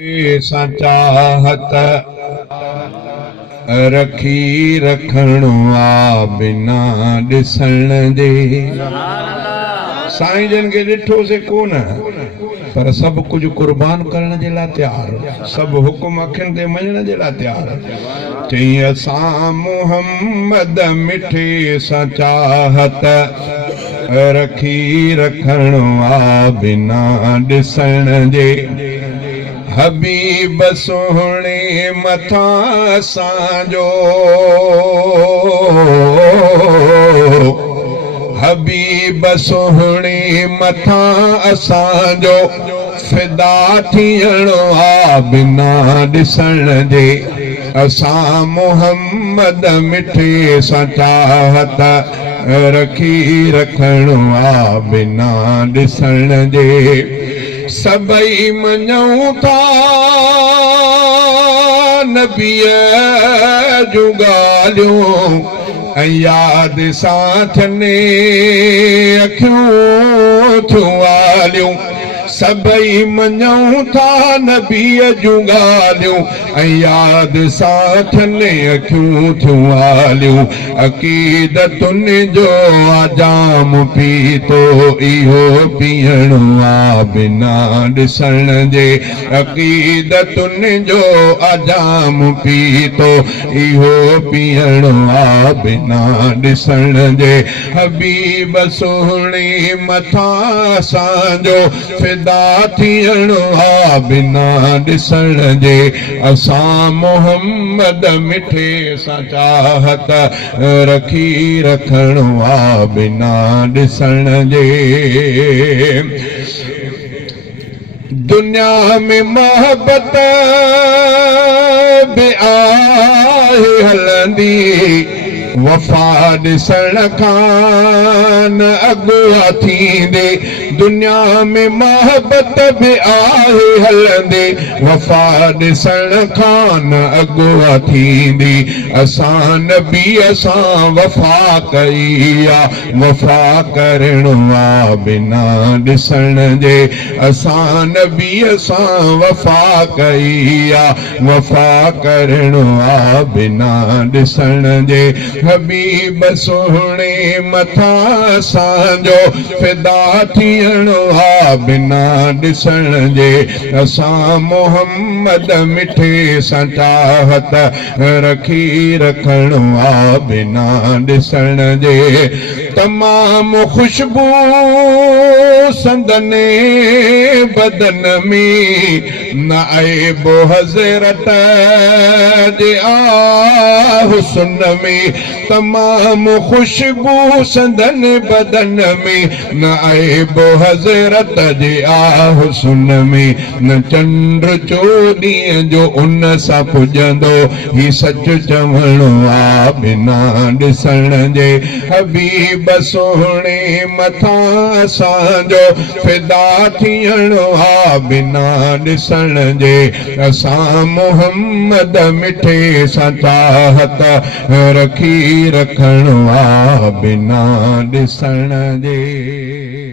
सां चाहत रखी रखणो आ बिना ॾिसण जे। साईं जन खे ॾिठोसीं कोन, पर सभु कुझु कुर्बान करण जे लाइ तयारु, सभु हुकुम अखियुनि ते मञण जे लाइ तयारु। चई असां मोहम्मद मिठे सां चाहत रखी रखणो आ बिना ॾिसण जे। हबीब सोहणे मथां असांजो, हबीब सोहणे मथां असांजो फिदा थियणो आ बिना ॾिसण जे। असां मोहम्मद मिठे सां चाहत रखी रखणो आ बिना ॾिसण जे। सभई मञूं था नबीअ जूं ॻाल्हियूं, ऐं यादि सां थियनि अखियूं थियूं वालियूं। सभई मञूं था नबीअ जूं ॻाल्हियूं, ऐं यादि सां थियनि अखियूं थियूं वालियूं। अक़ीदतुनि जो जाम पीतो इहो पीअणो आ बिना ॾिसण जे। अक़ीदतुनि जो जाम पीतो इहो पीअणो आ बिना ॾिसण जे। हबीब सोहणे मथां असांजो फिदा थियणो आ बिना ॾिसण जे। असां मोहम्मद मिठे सां चाहत रखी रखणो आ बिना ॾिसण जे। दुनिया में मोहब्बत बि आहे हलंदी, वफ़ा ॾिसण खां न अॻुवा थींदे। दुनिया में मोहब्बत बि आहे हलंदी, वफ़ा ॾिसण खां न अॻुवा थींदी। असां नबीअ सां वफ़ा कई आ, वफ़ा करणो आ बिना ॾिसण जे। असां नबीअ सां वफ़ा कई आ, वफ़ा करणो आ बिना ॾिसण जे। हबीब सोहणे मथां असांजो फिदा थियणो आ बिना ॾिसण जे। असां मोहम्मद मिठे सां चाहत रखी रखणो आ बिना ॾिसण जे। तमामु खुशबू संदने बदन में, न ऐब हज़रत जे आ हुस्न में। तमामु खुशबू संदन बदन में, न ऐब हज़रत जे आ हुस्न में। न चंद्र चोॾींहं जो उन सां पुॼंदो, ही सच चवणो आ बिना ॾिसण जे। हबीब सोहणे मथां असांजो फिदा थियणो आ बिना ॾिसण जे। असां मोहम्मद मिठे सां चाहत रखी रखणो आ बिना ॾिसण जे।